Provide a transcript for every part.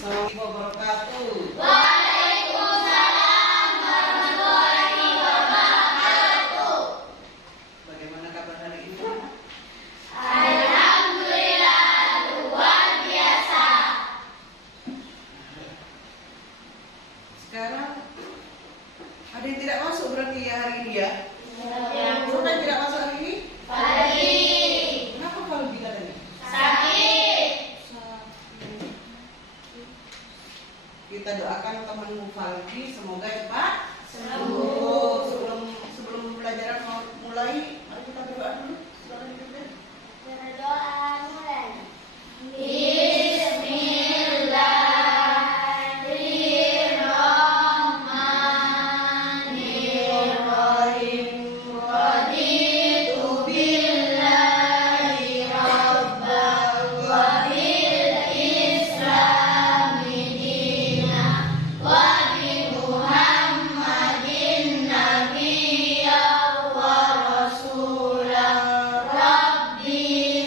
wabarakatuh. Waalaikumsalam warahmatullahi wabarakatuh. Bagaimana kabar hari ini? Alhamdulillah luar biasa. Sekarang ada yang tidak masuk berarti ya hari ini ya? Yang Siapa yang tidak masuk hari ini? pagi Kenapa kalau katanya? sakit. Kita doakan temanmu Faldi semoga cepat Sembuh. Sebelum pelajaran mau mulai, mari kita berdoa dulu. Silakan dipimpin. Berdoa mulai. Bismillahirrahmanirrahim. Raditu billahi rabban wa bil islami dinan wa bi Muhammadin nabiyyan wa rasulan. Rabbi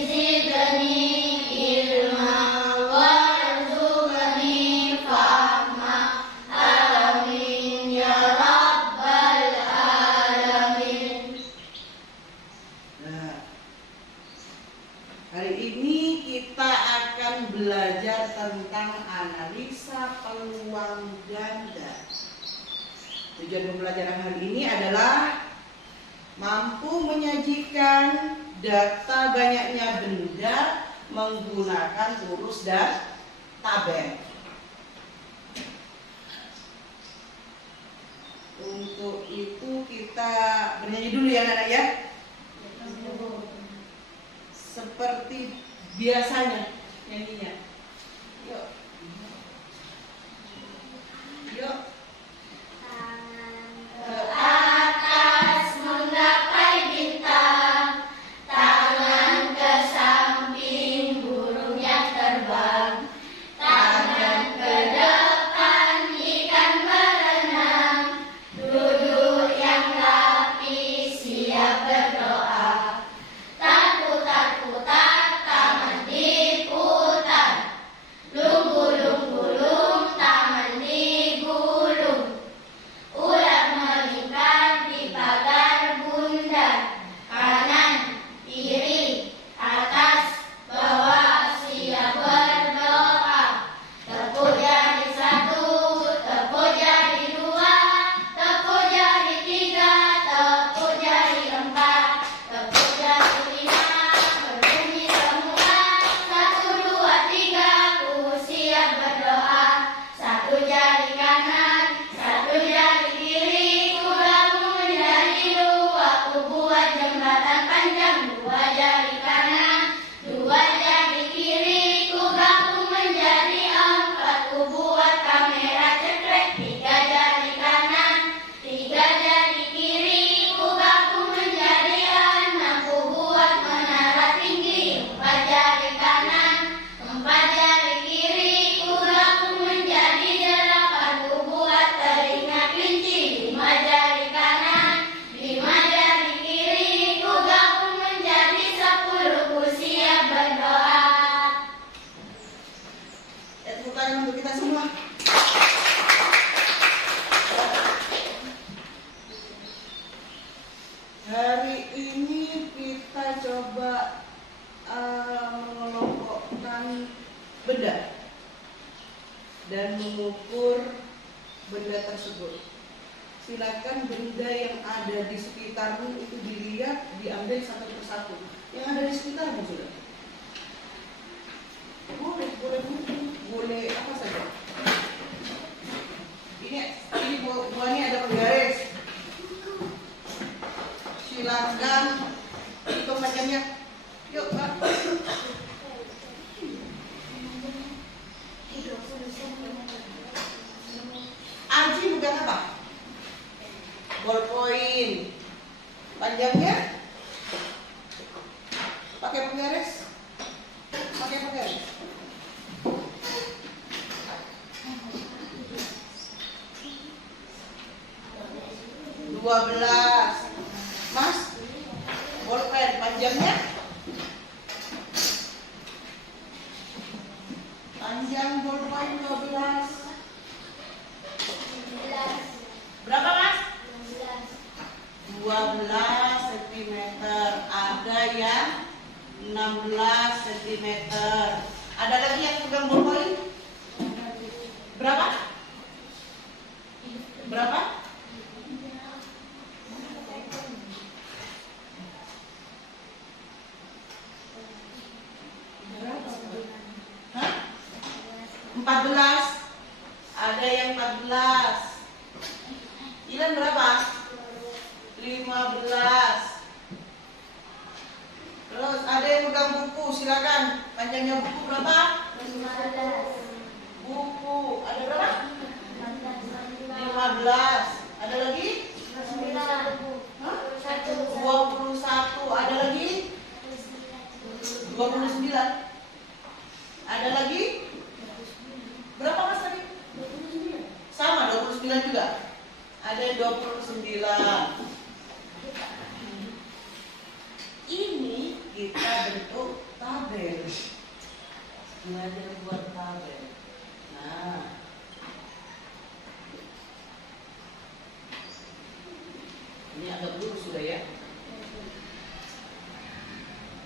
zidni ilman warzuqni fahma. Amin ya rabbal alamin. Nah, hari ini kita akan belajar tentang analisa peluang ganda. Tujuan pembelajaran hari ini adalah mampu menyajikan data banyaknya benda menggunakan urus dan tabel. Untuk itu kita bernyanyi dulu ya anak-anak ya. Seperti biasanya nyanyinya. Yuk. Yuk. Ke atas menggapai bintang, tangan ke samping burung yang terbang, tangan ke depan ikan berenang, duduk yang rapi siap berdoa, putar-putar tangan diputar, lung-gulung-gulung tangan digulung. Ular melingkar di pagar bundar, kanan, kiri, atas, bawah, siap berdoa. Tepuk jari satu, tepuk jari dua, tepuk jari tiga, tepuk jari empat, tepuk jari lima, berbunyi semua. Satu, dua, tiga, ku siap berdoa. Satu jari kanan, satu jari kiri, ku gabung menjadi dua, ku buat jembatan panjang. Dua jari kanan, dua jari kiri, ku gabung menjadi empat, ku buat kamera cekrek. Tiga jari kanan, tiga jari kiri, ku gabung menjadi enam, ku buat menara tinggi. Empat jari kanan, empat jari kiri, ku gabung menjadi delapan, ku buat telinga kelinci. Lima jari kanan, lima jari kiri, ku gabung menjadi 10, ku siap berdoa. Tepuk tangan untuk kita semua. Hari ini kita coba mengelompokkan benda dan mengukur benda tersebut. Silakan benda yang ada di sekitarmu itu dilihat, diambil satu persatu. Yang ada di sekitarmu sudah. Boleh apa saja. Ini buahnya ada penggaris. Silakan hitung macamnya. Yuk, Pak. Aji bukan apa? Ballpoint. Panjangnya pakai penggaris. Pakai penggaris. 12. Mas, bolpen panjangnya? Panjang bolpen 12 16 cm. Ada lagi yang pegang ballpoint? Berapa? Berapa? Hah? 14. Ada yang 14. Ilan berapa? 15. Terus ada yang pegang buku, silakan. Panjangnya buku berapa? 15. Buku ada berapa? 15. Ada lagi? 21. Ada lagi? 29. Ada lagi? Berapa Mas tadi? Sama 29 juga. Ada 29. Ini kita bentuk tabel. Belajar buat tabel. Nah, ini agak lurus sudah ya.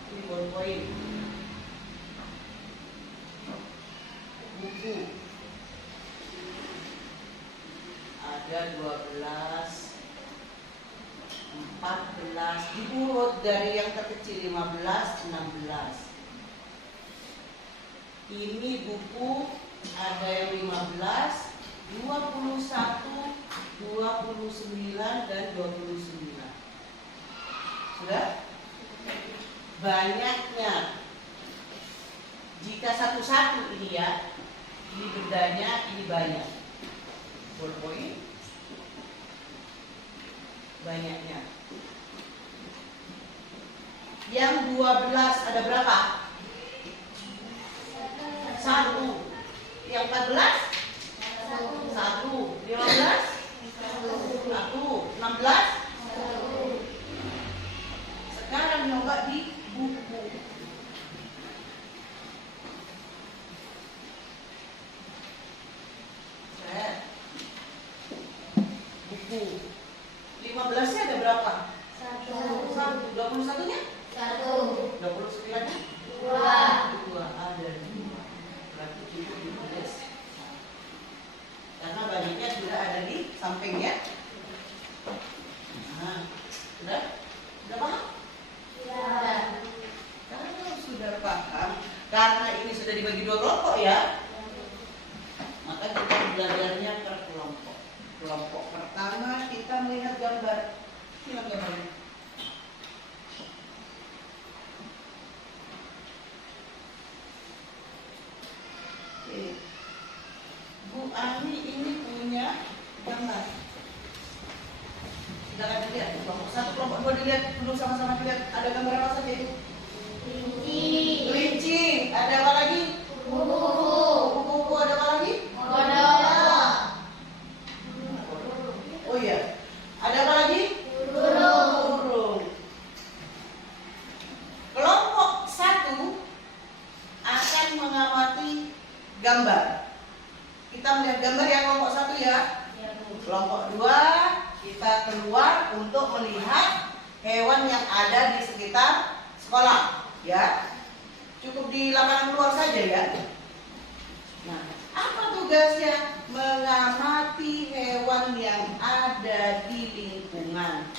Ini ballpoint. Buku. Ada 12, 14, diurut dari yang terkecil 15, 16. Ini buku ada yang 15, 21, 29 dan 29. Sudah? Banyaknya. Jika satu-satu ini ya, ini bedanya, ini banyak. Ballpoint banyaknya. Yang 12 ada berapa? 1. Yang 14? 1. 15? 1. 16? Sekarang nyoba di buku. Buku 15-nya ada berapa? 1. 21-nya? 1. 29-nya? 2. Ada 2. Berarti itu ditulis. Karena banyaknya sudah ada di sampingnya. Nah, sudah? Sudah paham? Sudah. Kalau sudah paham, karena ini sudah dibagi 2 kelompok ya, maka kita belajarnya per kelompok. Kelompok pertama kita melihat gambar. Ini gambarnya. Oke. Bu Ani ini punya gambar. Silakan dilihat. Kelompok 1, kelompok 2 dilihat dulu sama-sama dilihat. Ada gambar apa saja itu? Kelinci. Ada apa lagi? Kupu-kupu. Ada apa lagi? Kodok. Oh iya. Ada apa lagi? Burung. Kelompok 1 akan mengamati gambar. Kita melihat gambar yang kelompok 1 ya. Kelompok 2 kita keluar untuk melihat hewan yang ada di sekitar sekolah ya. Cukup di lapangan luar saja ya. Nah, apa tugasnya? Mengamati hewan yang ada di lingkungan.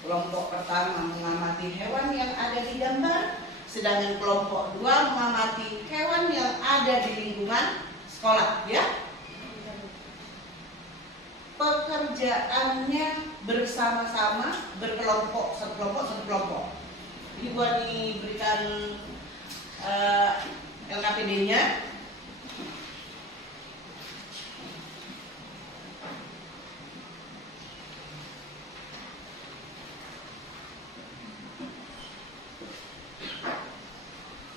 Kelompok pertama mengamati hewan yang ada di gambar, sedangkan kelompok 2 mengamati hewan yang ada di lingkungan sekolah ya. Pekerjaannya bersama-sama, berkelompok, satu kelompok. Ini buat diberikan LKPD-nya.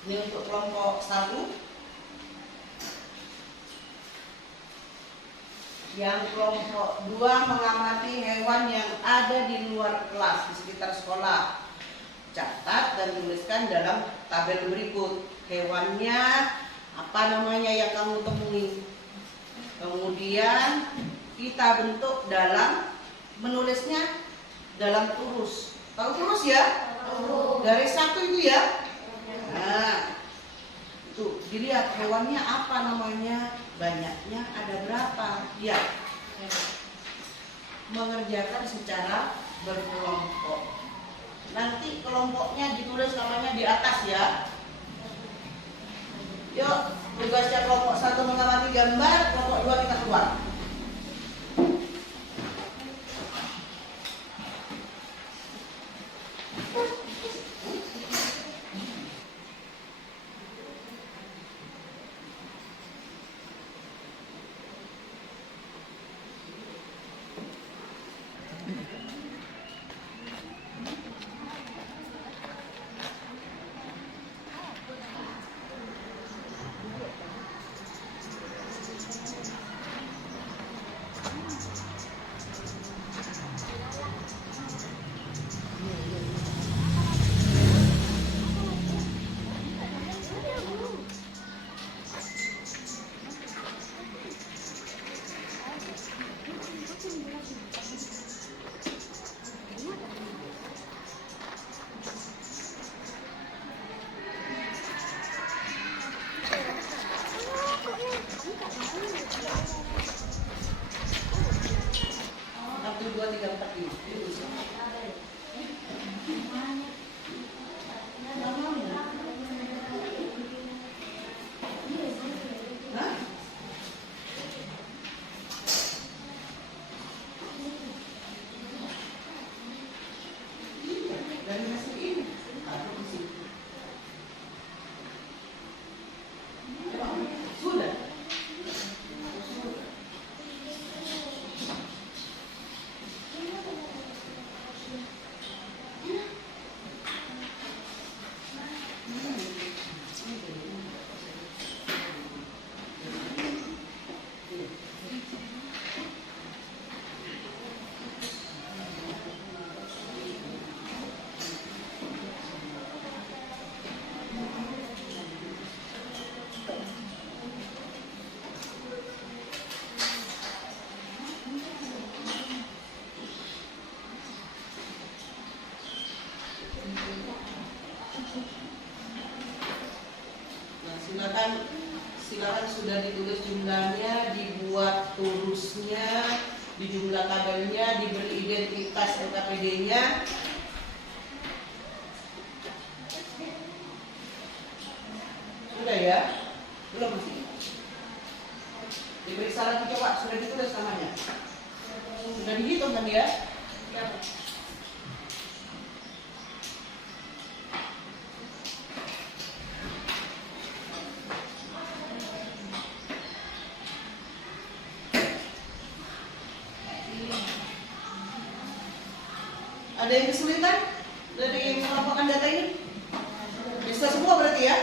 Ini untuk kelompok 1. Yang kelompok 2 mengamati hewan yang ada di luar kelas, di sekitar sekolah. Catat dan tuliskan dalam tabel berikut. Hewannya apa namanya yang kamu temui. Kemudian kita bentuk dalam, menulisnya dalam turus. Tahu turus ya? Garis 1 itu ya. Nah, itu dilihat hewannya apa namanya, banyaknya ada berapa. Ya, mengerjakan secara berkelompok. Nanti kelompoknya ditulis namanya di atas ya. Yuk, tugasnya kelompok 1 mengamati gambar, kelompok 2 kita keluar. Satu, dua, tiga, empat, lima. Hah? Dari hasil ini atau di situ? Sudah. Nah, silakan sudah ditulis jumlahnya, dibuat turusnya, di jumlah tabelnya, diberi identitas LKPD-nya. Sudah ya? Belum masih? Diperiksa lagi coba, sudah ditulis namanya? Sudah dihitung kan ya? Ada yang kesulitan dari mengelompokkan data ini? Bisa semua berarti ya?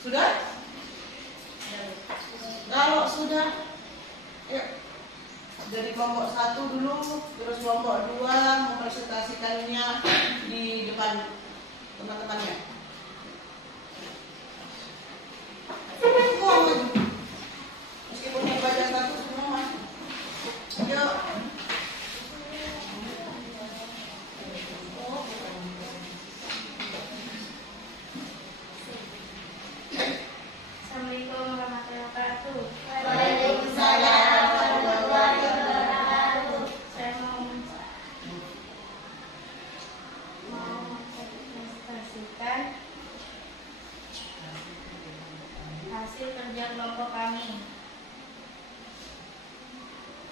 Sudah? Kalau sudah, yuk. Dari kelompok 1 dulu, terus kelompok 2 mempresentasikannya di depan teman-temannya. Meskipun yang baca 1 semua, yuk. Assalamualaikum warahmatullahi wabarakatuh. Waalaikumsalam warahmatullahi wabarakatuh. Saya mau mempresentasikan hasil kerja kelompok kami.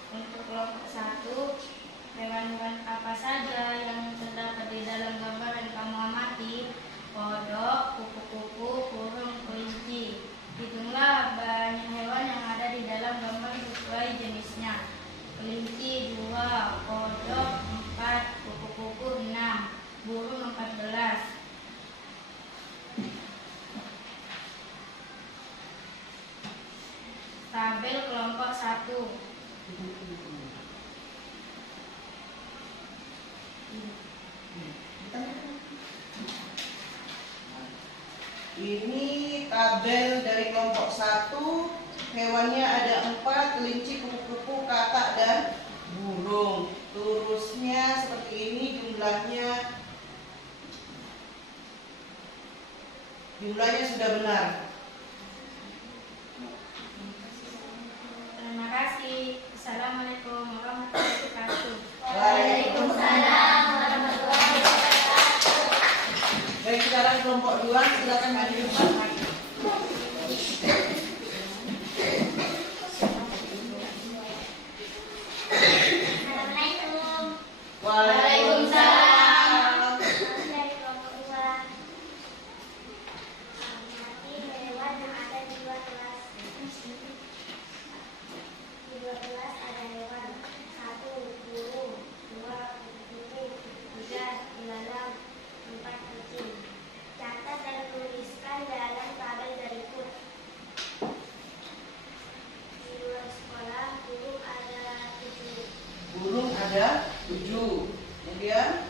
Untuk kelompok 1, hewan-hewan apa saja yang terdapat di dalam gambar yang kamu amati? Kodok, kupu-kupu, burung, kelinci. Hitunglah banyak hewan yang ada di dalam gambar sesuai jenisnya. Kelinci 2, kodok 4, kupu-kupu 6, burung 14. Tabel kelompok 1. Ini tabel dari kelompok 1, Hewannya ada 4, kelinci, kupu-kupu, katak, dan burung. Turusnya seperti ini jumlahnya. Jumlahnya sudah benar. Terima kasih. Assalamualaikum warahmatullahi wabarakatuh. Waalaikumsalam warahmatullahi wabarakatuh. Baik, sekarang kelompok 2 silakan maju ke depan. Assalamualaikum. Waalaikumsalam. Dari kelompok 2. Mengamati hewan yang ada di luar kelas. Di luar kelas ada hewan 1 burung, 2 kupu-kupu, 3 belalang, 4 kucing. Catat dan tuliskan dalam tabel berikut. Di luar sekolah burung ada 7, Burung ada 7. Kemudian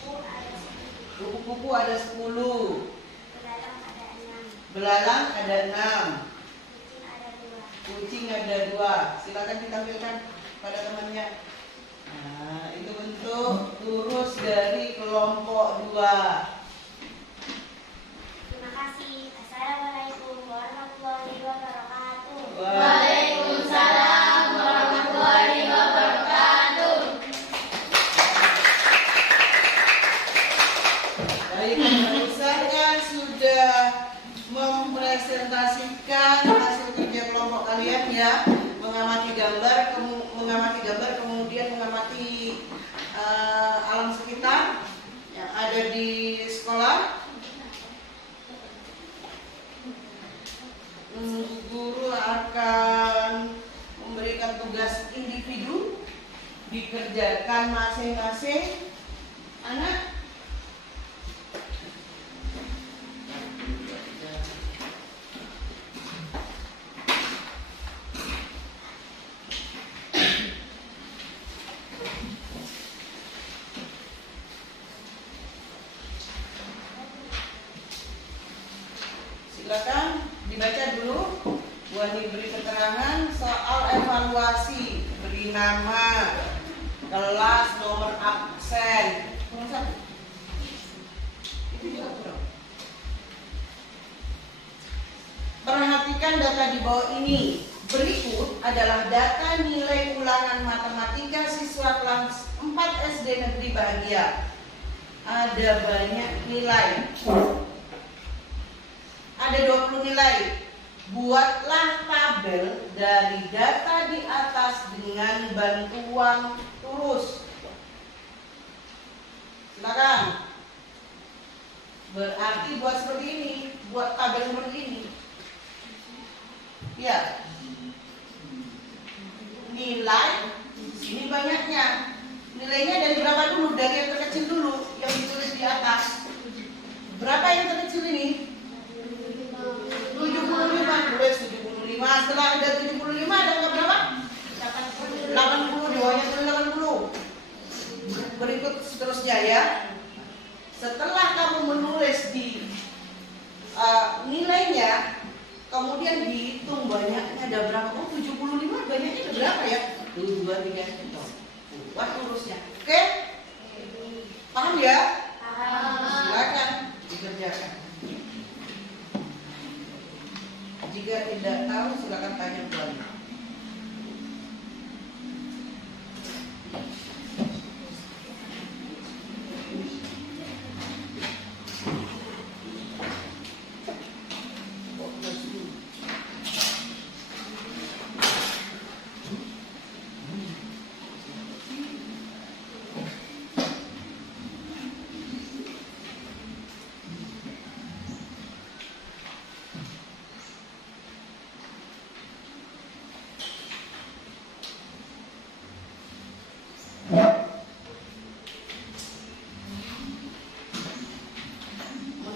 kupu ada 10, kupu-kupu ada 10. belalang ada 6, Belalang ada 6. kucing ada 2. Kucing ada 2. Silakan ditampilkan pada temannya. Nah, itu bentuk turus dari kelompok 2. Terima kasih. Assalamualaikum warahmatullahi wabarakatuh. Waalaikumsalam warahmatullahi wabarakatuh. Baik, barusan kan sudah mempresentasikan hasil kerja kelompok kalian ya, mengamati gambar, kemudian mengamati alam sekitar yang ada di sekolah. Guru akan memberikan tugas individu dikerjakan masing-masing anak. Silakan dibaca dulu. Bu Ani beri keterangan soal evaluasi, beri nama, kelas, nomor absen. Nomor 1. Itu juga kurang. Perhatikan data di bawah ini. Berikut adalah data nilai ulangan matematika siswa kelas 4 SD Negeri Bahagia. Ada banyak nilai. Ada 20 nilai. Buatlah tabel dari data di atas dengan bantuan turus. Silakan. Berarti buat seperti ini, buat tabel seperti ini. Ya. Nilai di sini banyaknya. Nilainya dari berapa dulu? Dari yang terkecil dulu, yang ditulis di atas. Berapa yang terkecil ini? 75. Tulis 75. Setelah ada 75 ada angka berapa? 80. Di bawahnya tulis 80. Berikut seterusnya ya. Setelah kamu menulis di nilainya, kemudian dihitung banyaknya ada berapa? Oh, 75 banyaknya ada berapa ya? 1, 2, 3, 4. Buat urusnya. Oke? Paham ya? Silakan dikerjakan. Jika tidak tahu silakan tanya kembali.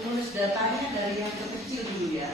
Menulis datanya dari yang terkecil dulu ya.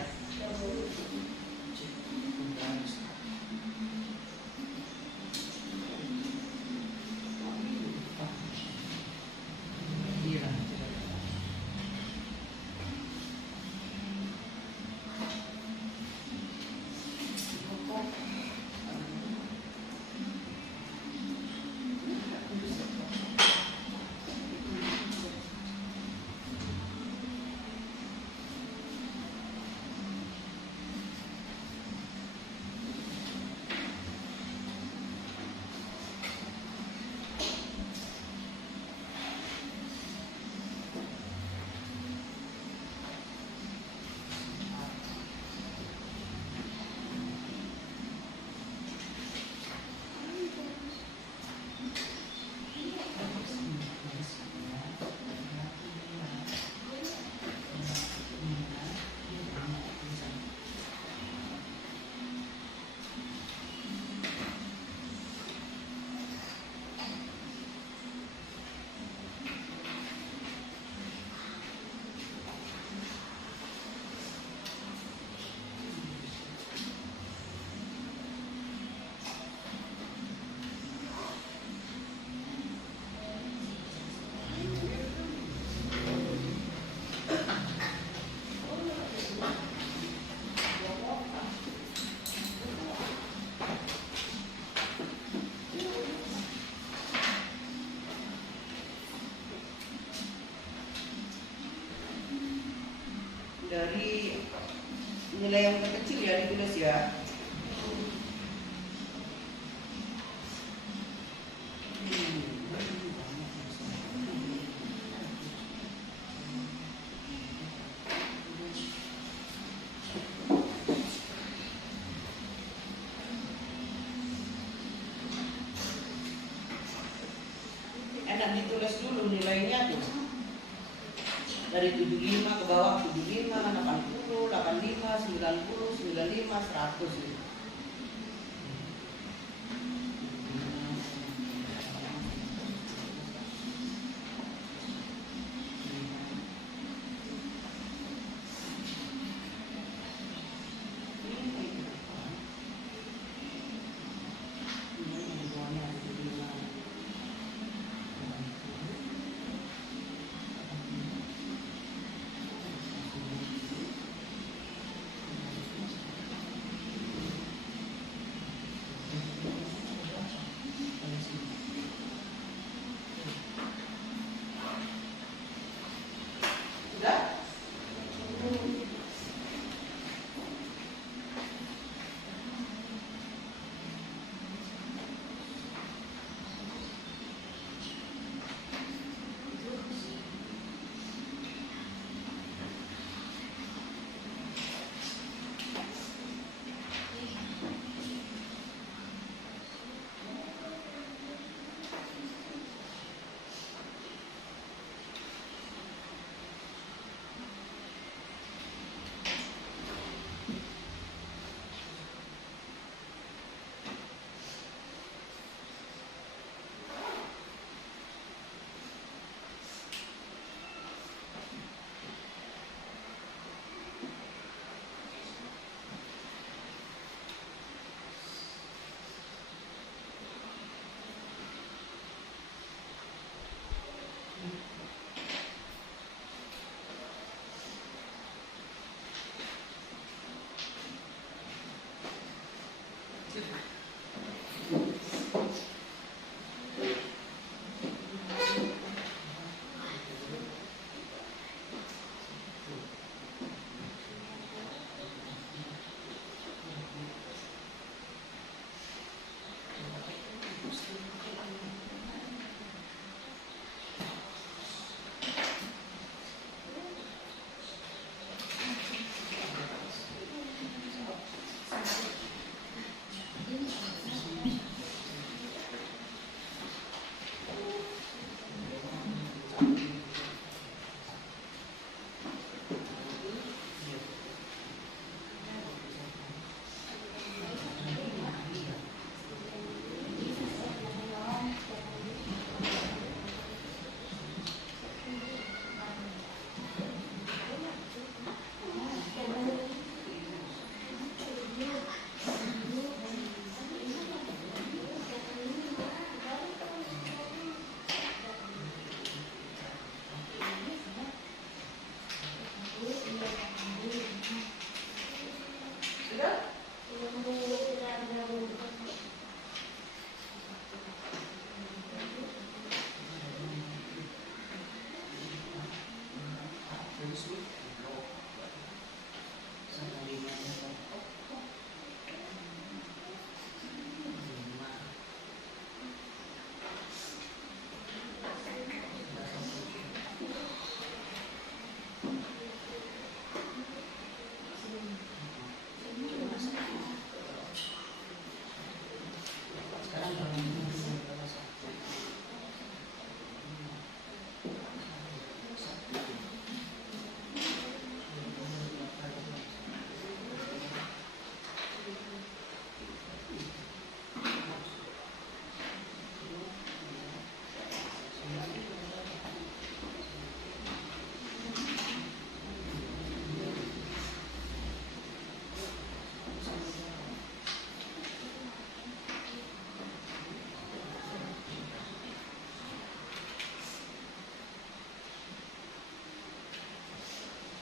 dari nilai yang terkecil ya ditulis ya. Enak ditulis dulu nilainya tuh. Dari 75 ke bawah 75, 80, 85, 90, 95, 100 gitu. Sudah?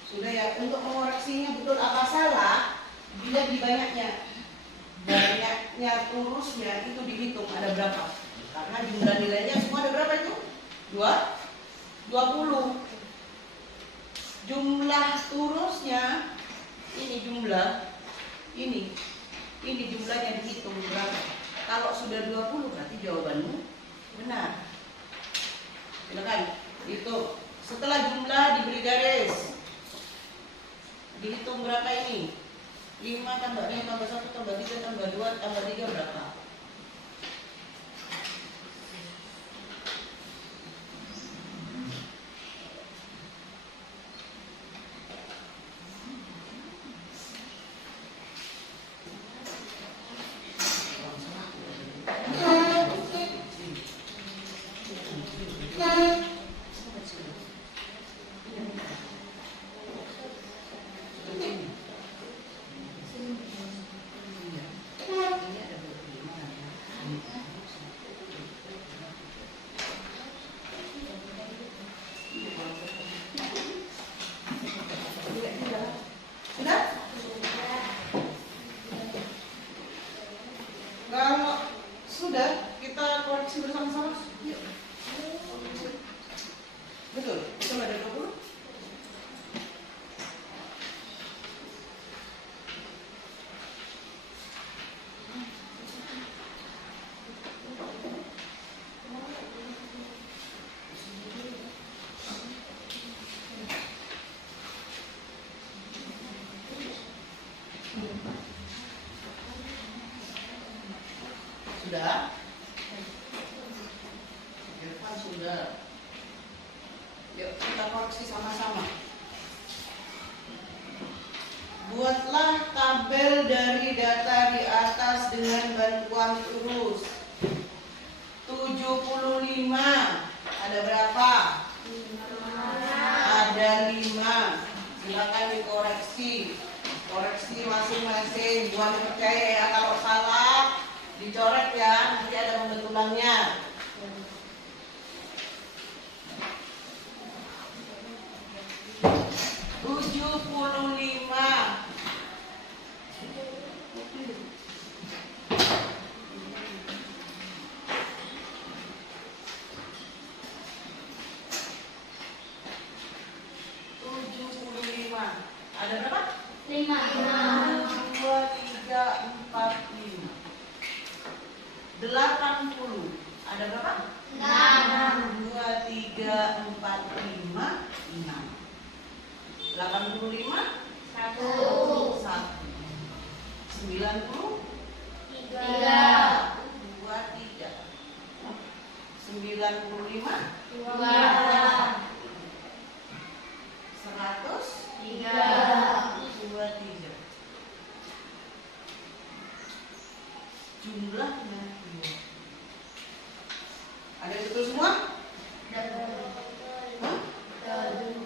Sudah ya, untuk mengoreksinya betul apa salah, dilihat di banyaknya lurusnya itu dihitung ada berapa. Karena jumlah nilainya semua ada berapa itu? 20. Jumlah turusnya ini ini jumlahnya dihitung berapa. Kalau sudah 20 berarti jawabanmu benar. Silakan hitung. Setelah jumlah diberi garis, dihitung berapa ini? 5 tambah 6 tambah 1 tambah 3 tambah 2 tambah 3 berapa? Sudah? Kalau sudah, kita koreksi bersama-sama. Yuk. Betul, betul ada 20. Sudah? Irfan sudah. Yuk kita koreksi sama-sama. Buatlah tabel dari data di atas dengan bantuan urus. 75 ada berapa? Ada 5. Silakan dikoreksi. Koreksi masing-masing. Buat percaya ya, kalau salah dicoret ya, nanti ada pembetulannya. Ada berapa? 5. 1, 2, 3, 4, 5. 80. Ada berapa? 6. 2, 3, 4, 5, 6. 85. 1. 1. 90. 3. 2, 3. 95. 2. 100. 3. 2, 3. Jumlahnya 2. Ada yang betul semua? Hah?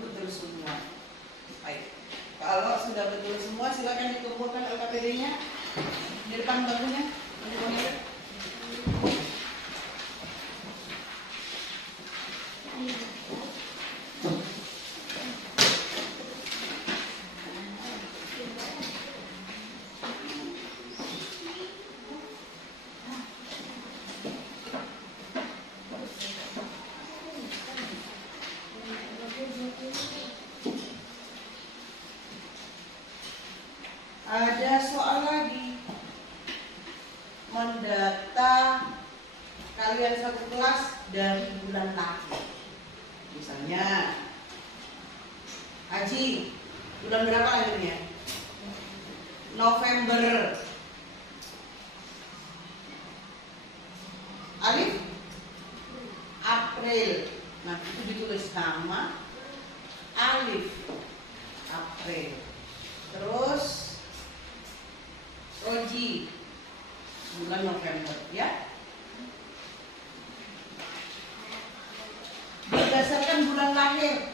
Betul semua. Baik. Kalau sudah betul semua, silakan dikumpulkan LKPD-nya di depan bangkunya. Ada soal lagi, mendata kalian satu kelas dari bulan lahir. Misalnya Haji, bulan berapa lahirnya? November. Alif? April. Nah, itu ditulis nama Alif April. Terus Roji bulan November, ya. Berdasarkan bulan lahir.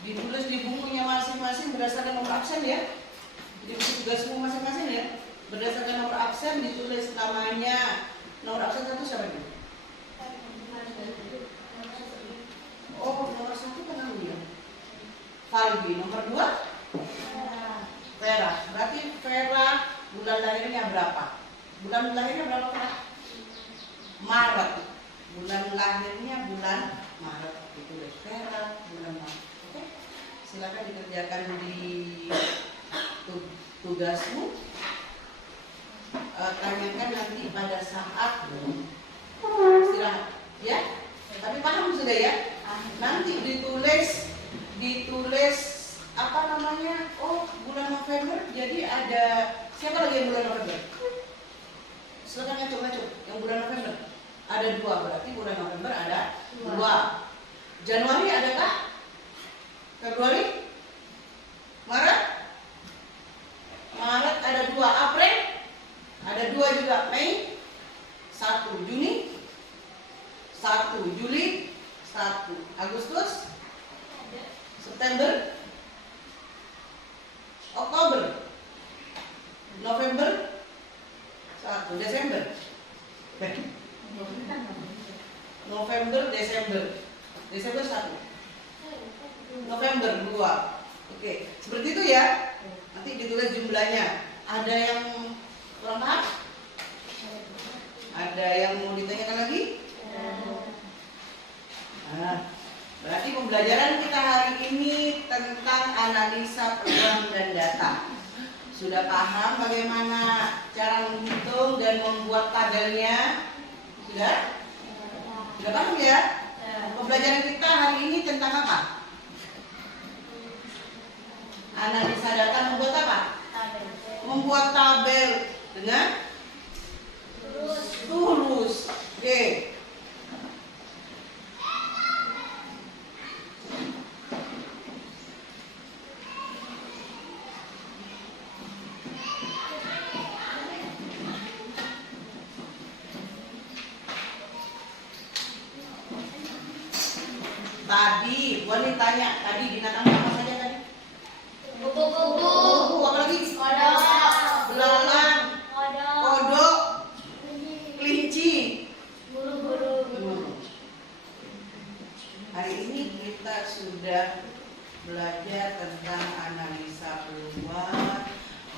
Ditulis masing-masing berdasarkan nomor absen ya. Jadi tugasmu masing-masing ya. Berdasarkan nomor absen ditulis namanya. Nomor absen 1 siapa ini? Oh, nomor 1 kan aku ya. Falbi. Nomor 2? Vera. Berarti Vera bulan lahirnya berapa? Bulan lahirnya berapa, Pak? Maret. Bulan lahirnya bulan Maret. Ditulis Vera bulan Maret. Oke. Silakan dikerjakan di tugasmu. Tanyakan nanti pada saat istirahat ya. Tapi paham sudah ya? Nanti ditulis apa namanya? Oh, bulan November. Jadi ada siapa lagi yang bulan November? Silakan ngaco-ngaco. Yang bulan November ada 2, berarti bulan November ada 2. Januari adakah? Februari? Maret? Maret ada 2. April? Ada 2 juga. Mei? 1. Juni? 1. Juli? 1. Agustus? September? Oktober? November? 1. Desember? November, Desember. Desember 1. November 2. Oke, seperti itu ya. Nanti ditulis jumlahnya. Ada yang kurang paham? Ada yang mau ditanyakan lagi? Nah, berarti pembelajaran kita hari ini tentang analisa peluang dan data. Sudah paham bagaimana cara menghitung dan membuat tabelnya? Sudah? Sudah paham ya? Pembelajaran kita hari ini tentang apa? Analisa data membuat apa? Membuat tabel dengan lurus. Oke. Tadi, Wani tanya, tadi binatang apa saja tadi? Kupu-kupu. Kupu, apa lagi? Kodok. Belalang, Kodok. kodok, kelinci. Buru-buru. Hari ini kita sudah belajar tentang analisa peluang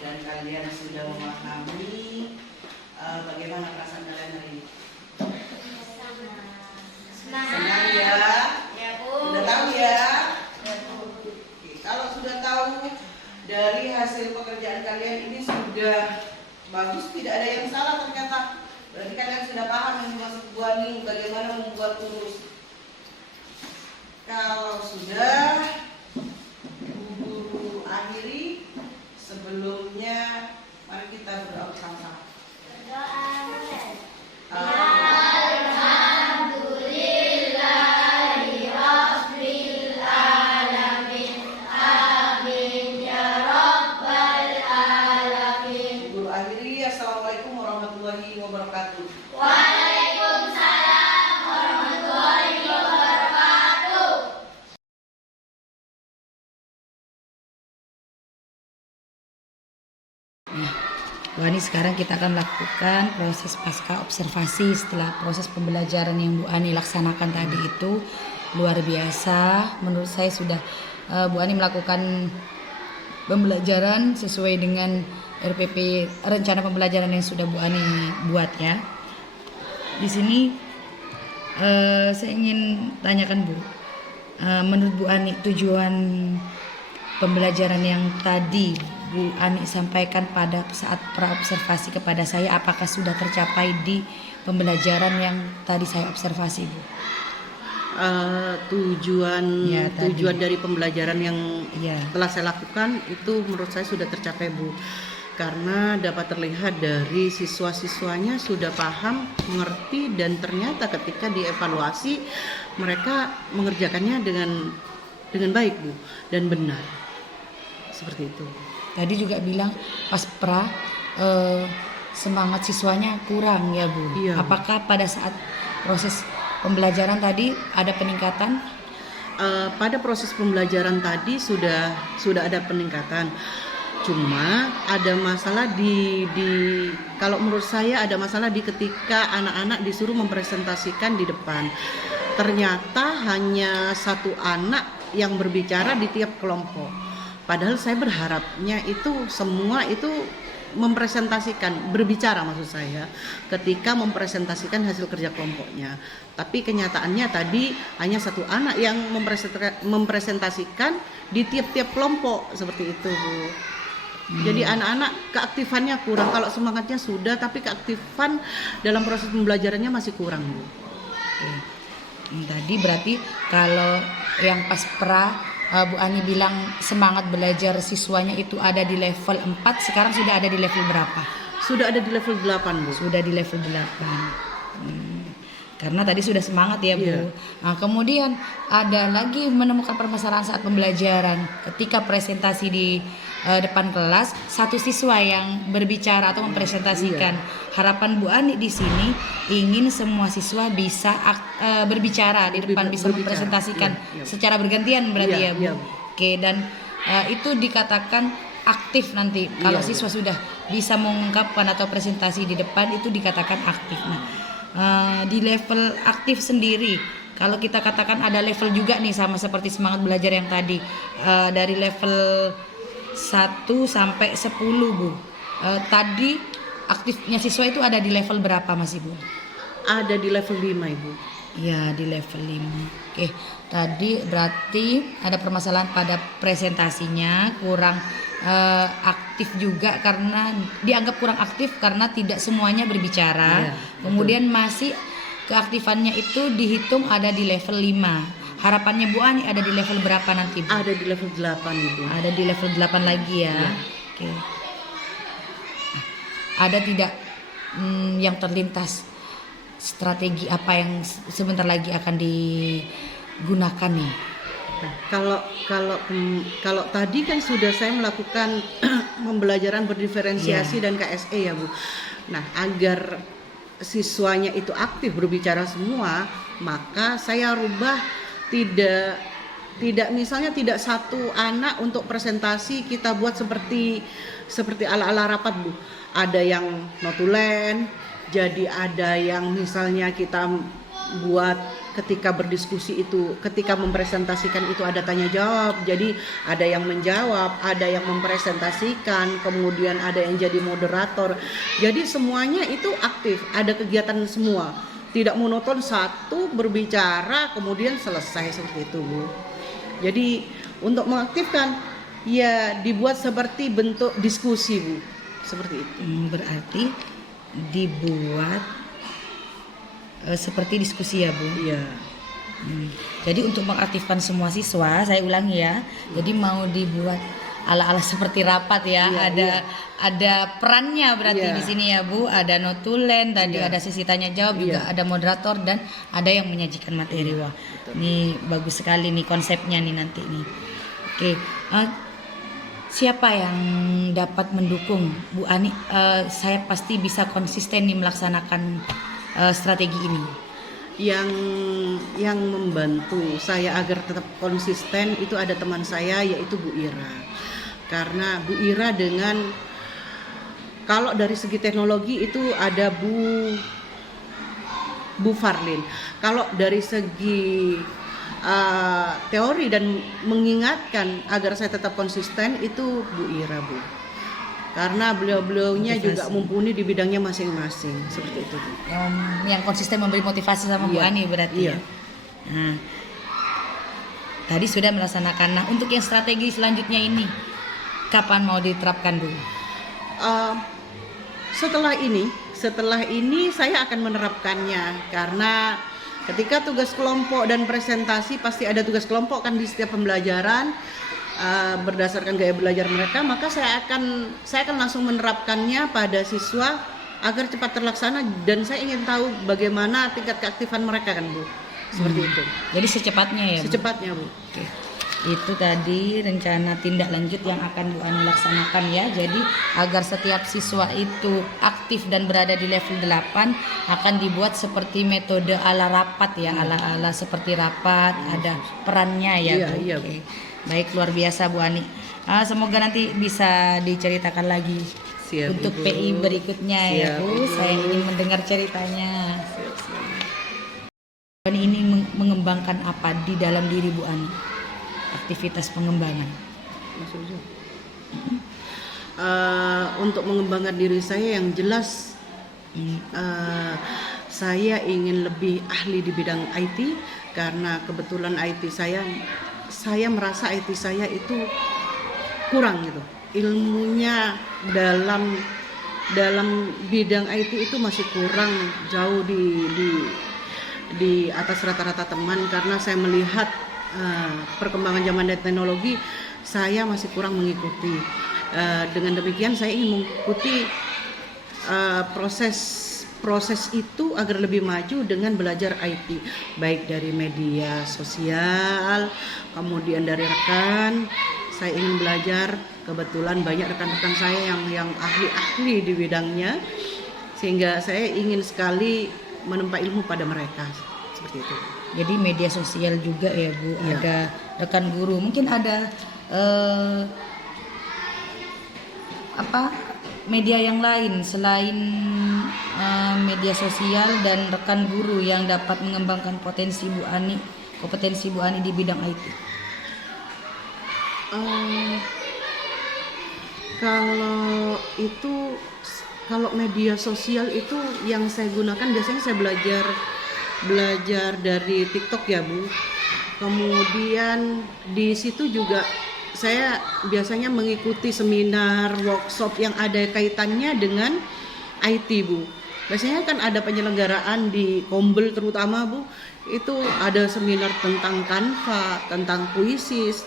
dan kalian sudah memahami bagaimana perasaan kalian hari ini. Senang ya? Ya, Bu. Sudah tahu ya? Ya, Bu. Oke, kalau sudah tahu dari hasil pekerjaan kalian ini sudah bagus, tidak ada yang salah ternyata. Berarti kalian sudah paham yang dimaksud Bu Ani bagaimana membuat lurus. Kalau sudah, Bu Guru akhiri. Sebelumnya mari kita berdoa bersama. Assalamualaikum warahmatullahi wabarakatuh. Waalaikumsalam warahmatullahi wabarakatuh. Bu Ani, sekarang kita akan melakukan proses pasca observasi setelah proses pembelajaran yang Bu Ani laksanakan tadi itu luar biasa. Menurut saya sudah Bu Ani melakukan pembelajaran sesuai dengan RPP, rencana pembelajaran yang sudah Bu Ani buat ya. Di sini saya ingin tanyakan Bu, menurut Bu Ani tujuan pembelajaran yang tadi Bu Ani sampaikan pada saat praobservasi kepada saya, apakah sudah tercapai di pembelajaran yang tadi saya observasi Bu? Tujuan Ya, tadi. tujuan dari pembelajaran yang Ya. telah saya lakukan itu menurut saya sudah tercapai Bu, karena dapat terlihat dari siswa-siswanya sudah paham, mengerti, dan ternyata ketika dievaluasi mereka mengerjakannya dengan baik Bu dan benar, seperti itu. Tadi juga bilang pas semangat siswanya kurang ya Bu. Iya. Apakah pada saat proses pembelajaran tadi ada peningkatan? pada proses pembelajaran tadi sudah ada peningkatan. Cuma ada masalah di kalau menurut saya ada masalah di ketika anak-anak disuruh mempresentasikan di depan. Ternyata hanya satu anak yang berbicara di tiap kelompok. Padahal saya berharapnya itu semua itu mempresentasikan, berbicara maksud saya, ketika mempresentasikan hasil kerja kelompoknya. Tapi kenyataannya tadi hanya satu anak yang mempresentasikan di tiap-tiap kelompok seperti itu, Bu. Jadi anak-anak keaktifannya kurang. Kalau semangatnya sudah, tapi keaktifan dalam proses pembelajarannya masih kurang, Bu. Oke. Tadi berarti kalau yang pas Bu Ani bilang semangat belajar siswanya itu ada di level 4, sekarang sudah ada di level berapa? Sudah ada di level 8, Bu. Sudah di level 8. Karena tadi sudah semangat ya, Bu. Iya. Nah, kemudian ada lagi menemukan permasalahan saat pembelajaran. Ketika presentasi di depan kelas, satu siswa yang berbicara atau mempresentasikan. Harapan Bu Ani di sini ingin semua siswa bisa berbicara di depan, bisa berbicara. mempresentasikan Iya. secara bergantian berarti Iya, ya, Bu. iya. Oke, dan itu dikatakan aktif nanti. Kalau Iya, siswa sudah bisa mengungkapkan atau presentasi di depan itu dikatakan aktif. Nah, di level aktif sendiri, kalau kita katakan ada level juga nih sama seperti semangat belajar yang tadi, dari level 1 sampai 10, Bu. Tadi aktifnya siswa itu ada di level berapa masih, Bu? Ada di level 5, Ibu. Ya, di level 5. Oke, tadi berarti ada permasalahan pada presentasinya, kurang aktif juga karena dianggap kurang aktif karena tidak semuanya berbicara. Iya, Kemudian masih keaktifannya itu dihitung ada di level 5. Harapannya Bu Ani ada di level berapa nanti, Bu? Ada di level 8, Ibu. Ada di level 8 lagi ya. Iya. Oke. Ada tidak yang terlintas strategi apa yang sebentar lagi akan digunakan nih? Nah, kalau tadi kan sudah saya melakukan pembelajaran berdiferensiasi dan KSE ya, Bu. Nah, agar siswanya itu aktif berbicara semua, maka saya rubah tidak misalnya tidak satu anak untuk presentasi kita buat seperti ala-ala rapat, Bu. Ada yang notulen, jadi ada yang misalnya kita buat ketika berdiskusi itu, ketika mempresentasikan itu ada tanya jawab, jadi ada yang menjawab, ada yang mempresentasikan, kemudian ada yang jadi moderator, jadi semuanya itu aktif, ada kegiatan semua, tidak monoton satu berbicara kemudian selesai seperti itu, Bu. Jadi untuk mengaktifkan ya dibuat seperti bentuk diskusi, Bu, seperti itu. Berarti dibuat seperti diskusi ya, Bu. Iya. Jadi untuk mengaktifkan semua siswa, saya ulangi ya. Jadi mau dibuat ala-ala seperti rapat ya. Iya, ada perannya berarti Iya. di sini ya, Bu. Ada notulen, tadi Iya. ada sesi tanya jawab, juga Iya. ada moderator dan ada yang menyajikan materi. Wah, ini bagus sekali nih konsepnya nih nanti nih. Oke, siapa yang dapat mendukung Bu Ani? Saya pasti bisa konsisten nih melaksanakan strategi ini. Yang membantu saya agar tetap konsisten itu ada teman saya yaitu Bu Ira. Karena Bu Ira dengan kalau dari segi teknologi itu ada Bu Farlin. Kalau dari segi teori dan mengingatkan agar saya tetap konsisten itu Bu Ira, Bu. Karena beliau-beliaunya juga mumpuni di bidangnya masing-masing seperti itu, Bu. Yang konsisten memberi motivasi sama Bu Iya. Ani berarti Iya. ya. Nah, tadi sudah melaksanakan. Nah, untuk yang strategi selanjutnya ini kapan mau diterapkan, Bu? Setelah ini saya akan menerapkannya karena ketika tugas kelompok dan presentasi pasti ada tugas kelompok kan di setiap pembelajaran. Berdasarkan gaya belajar mereka, maka saya akan langsung menerapkannya pada siswa agar cepat terlaksana dan saya ingin tahu bagaimana tingkat keaktifan mereka kan, Bu. Seperti itu. Jadi secepatnya ya, Bu? Secepatnya, Bu. Oke. Itu tadi rencana tindak lanjut yang akan Bu Ani laksanakan ya. Jadi agar setiap siswa itu aktif aktif dan berada di level 8 akan dibuat seperti metode ala rapat ya, ala seperti rapat, ada perannya ya. Iya, Bu. iya, Oke. Baik, luar biasa Bu Ani. Semoga nanti bisa diceritakan lagi Siap, untuk Ibu. PI berikutnya ya Siap, Bu. Ibu. Saya ingin mendengar ceritanya. Bu Ani ini mengembangkan apa di dalam diri Bu Ani? Aktivitas pengembangan. Untuk mengembangkan diri saya yang jelas, saya ingin lebih ahli di bidang IT karena kebetulan IT saya merasa IT saya itu kurang gitu, ilmunya dalam bidang IT itu masih kurang, jauh di atas rata-rata teman, karena saya melihat perkembangan zaman dan teknologi saya masih kurang mengikuti. Dengan demikian saya ingin mengikuti proses itu agar lebih maju dengan belajar IT, baik dari media sosial, kemudian dari rekan. Saya ingin belajar, kebetulan banyak rekan-rekan saya yang ahli-ahli di bidangnya, sehingga saya ingin sekali menempa ilmu pada mereka, seperti itu. Jadi media sosial juga ya Bu, Iya. ada rekan guru, mungkin ada media yang lain selain media sosial dan rekan guru yang dapat mengembangkan kompetensi Bu Ani di bidang IT. Kalau media sosial itu yang saya gunakan biasanya saya belajar dari TikTok ya Bu. Kemudian di situ juga saya biasanya mengikuti seminar, workshop yang ada kaitannya dengan IT Bu. Biasanya kan ada penyelenggaraan di Kombel terutama Bu, itu ada seminar tentang Canva, tentang puisis.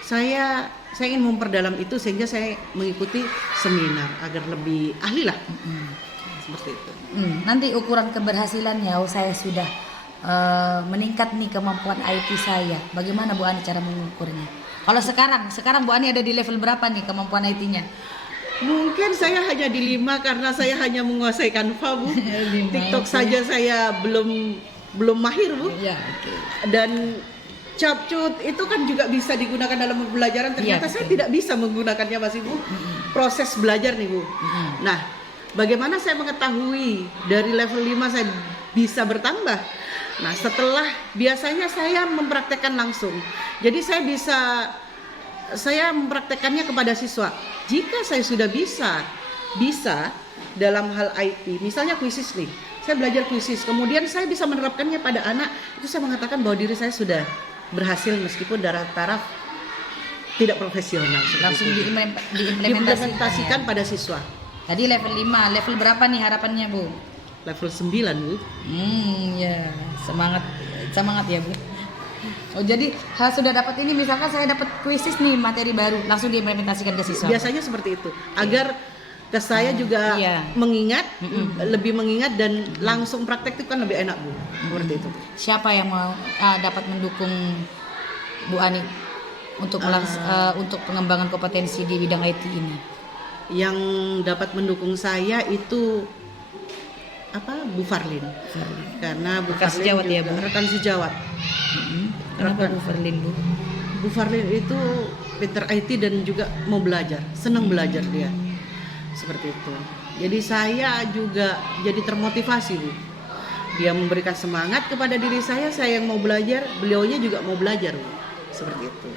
Saya ingin memperdalam itu sehingga saya mengikuti seminar agar lebih ahli lah. Seperti itu. Nanti ukuran keberhasilannya, saya sudah meningkat nih kemampuan IT saya. Bagaimana Bu Ani cara mengukurnya? Kalau sekarang Bu Ani ada di level berapa nih kemampuan IT-nya? Mungkin saya hanya di 5 karena saya hanya menguasai Canva Bu. 5, TikTok oke. saja saya belum mahir Bu. Ya, oke. Dan CapCut itu kan juga bisa digunakan dalam pembelajaran. Ternyata Iya, saya betul. tidak bisa menggunakannya masih Bu. Proses belajar nih Bu. Nah, bagaimana saya mengetahui dari level 5 saya bisa bertambah? Nah, setelah biasanya saya mempraktekkan langsung. Jadi saya mempraktekannya kepada siswa. Jika saya sudah bisa dalam hal IT, misalnya kuisis nih, saya belajar kuisis, kemudian saya bisa menerapkannya pada anak, itu saya mengatakan bahwa diri saya sudah berhasil meskipun dari taraf tidak profesional. Langsung diimplementasikan pada siswa. Tadi level 5, level berapa nih harapannya Bu? Level 9 Bu. Ya, semangat ya Bu. Oh, jadi sudah dapat ini, misalkan saya dapat kuisis nih, materi baru, langsung diimplementasikan ke siswa. Biasanya seperti itu, agar ke saya juga iya. mengingat, lebih mengingat dan langsung praktek itu kan lebih enak Bu. Seperti itu. Siapa yang mau dapat mendukung Bu Ani untuk untuk pengembangan kompetensi di bidang IT ini? Yang dapat mendukung saya itu Bu Farlin. Karena Bu Rekan Farlin sejawat juga ya, Bu? rekan sejawat. Kenapa Bu Farlin Bu? Bu Farlin itu pinter IT dan juga mau belajar, senang belajar dia. Seperti itu. Jadi saya juga jadi termotivasi Bu. Dia memberikan semangat kepada diri saya yang mau belajar, beliaunya juga mau belajar Bu. Seperti itu.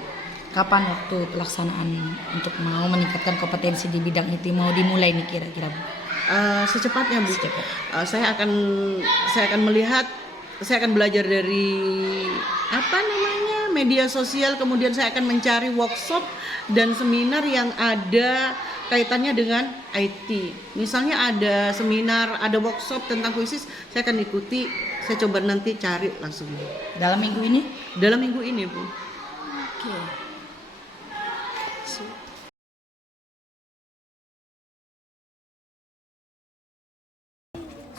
Kapan waktu pelaksanaan untuk mau meningkatkan kompetensi di bidang IT mau dimulai nih kira-kira Bu? Secepatnya Bu. Saya akan melihat, saya akan belajar dari media sosial, kemudian saya akan mencari workshop dan seminar yang ada kaitannya dengan IT. Misalnya ada seminar, ada workshop tentang kuisis, saya akan ikuti, saya coba nanti cari langsung. Dalam minggu ini? Dalam minggu ini Bu. Oke.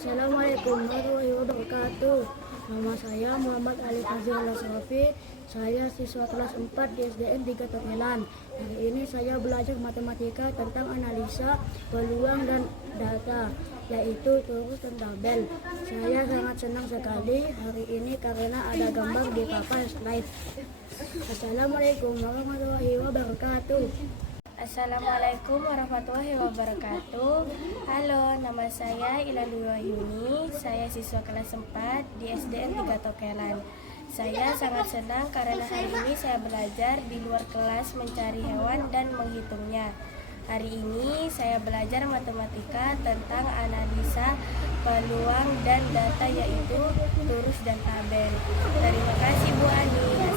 Assalamualaikum warahmatullahi wabarakatuh. Nama saya Muhammad Ali Fazil Lasrofi. Saya siswa kelas 4 di SDN 3 Tokelan. Hari ini saya belajar matematika tentang analisa peluang dan data, yaitu turus dan tabel. Saya sangat senang sekali hari ini karena ada gambar di papan slide. Assalamualaikum warahmatullahi wabarakatuh. Assalamualaikum warahmatullahi wabarakatuh. Halo, nama saya Ilalu Wahyuni. Saya siswa kelas 4 di SDN 3 Tokelan. Saya sangat senang karena hari ini saya belajar di luar kelas mencari hewan dan menghitungnya. Hari ini saya belajar matematika tentang analisa peluang dan data, yaitu turus dan tabel. Terima kasih Bu Ani.